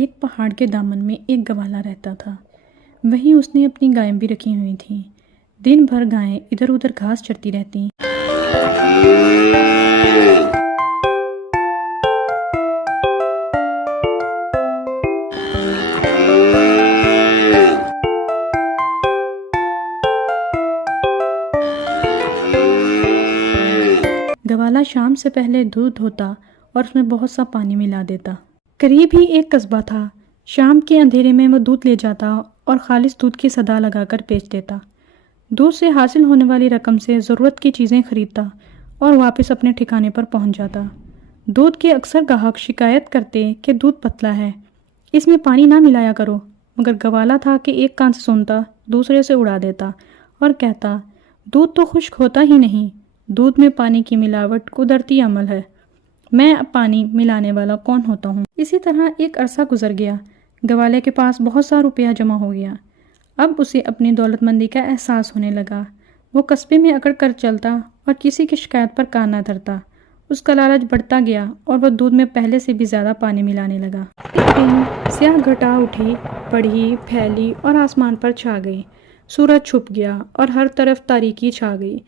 ایک پہاڑ کے دامن میں ایک گوالا رہتا تھا۔ وہیں اس نے اپنی گائیں بھی رکھی ہوئی تھیں۔ دن بھر گائیں ادھر ادھر گھاس چرتی رہتی۔ گوالا شام سے پہلے دودھ دھوتا اور اس میں بہت سا پانی ملا دیتا۔ قریب ہی ایک قصبہ تھا۔ شام کے اندھیرے میں وہ دودھ لے جاتا اور خالص دودھ کی صدا لگا کر بیچ دیتا۔ دودھ سے حاصل ہونے والی رقم سے ضرورت کی چیزیں خریدتا اور واپس اپنے ٹھکانے پر پہنچ جاتا۔ دودھ کے اکثر گاہک شکایت کرتے کہ دودھ پتلا ہے، اس میں پانی نہ ملایا کرو، مگر گوالا تھا کہ ایک کان سے سنتا دوسرے سے اڑا دیتا اور کہتا، دودھ تو خشک ہوتا ہی نہیں، دودھ میں پانی کی ملاوٹ قدرتی عمل ہے، میں اب پانی ملانے والا کون ہوتا ہوں۔ اسی طرح ایک عرصہ گزر گیا۔ گوالے کے پاس بہت سا روپیہ جمع ہو گیا۔ اب اسے اپنی دولت مندی کا احساس ہونے لگا۔ وہ قصبے میں اکڑ کر چلتا اور کسی کی شکایت پر کان نہ دھرتا۔ اس کا لالچ بڑھتا گیا اور وہ دودھ میں پہلے سے بھی زیادہ پانی ملانے لگا۔ ایک دن سیاہ گھٹا اٹھی، بڑھی، پھیلی اور آسمان پر چھا گئی۔ سورج چھپ گیا اور ہر طرف تاریکی چھا گئی۔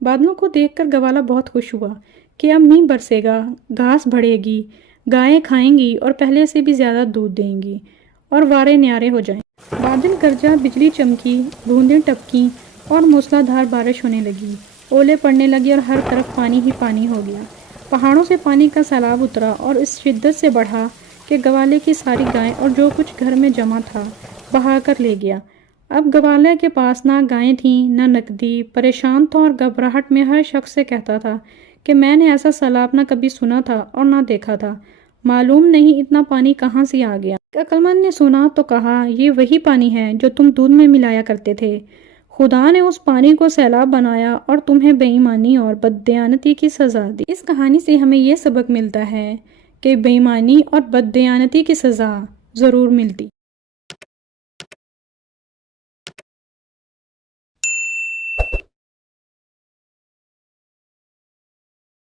بادلوں کو دیکھ کر گوالا بہت خوش ہوا کہ اب مینہ برسے گا، گھاس بڑھے گی، گائیں کھائیں گی اور پہلے سے بھی زیادہ دودھ دیں گی اور وارے نیارے ہو جائیں۔ بادل گرجا، بجلی چمکی، بوندیں ٹپکیں اور موسلا دھار بارش ہونے لگی۔ اولے پڑنے لگے اور ہر طرف پانی ہی پانی ہو گیا۔ پہاڑوں سے پانی کا سیلاب اترا اور اس شدت سے بڑھا کہ گوالے کی ساری گائیں اور جو کچھ گھر میں جمع تھا بہا کر لے گیا۔ اب گوالے کے پاس نہ گائیں تھیں نہ نقدی، پریشان تھا اور گھبراہٹ میں ہر شخص سے کہتا تھا کہ میں نے ایسا سیلاب نہ کبھی سنا تھا اور نہ دیکھا تھا، معلوم نہیں اتنا پانی کہاں سے آ گیا۔ ایک عقلمند نے سنا تو کہا، یہ وہی پانی ہے جو تم دودھ میں ملایا کرتے تھے، خدا نے اس پانی کو سیلاب بنایا اور تمہیں بے ایمانی اور بددیانتی کی سزا دی۔ اس کہانی سے ہمیں یہ سبق ملتا ہے کہ بے ایمانی اور بددیانتی کی سزا ضرور ملتی۔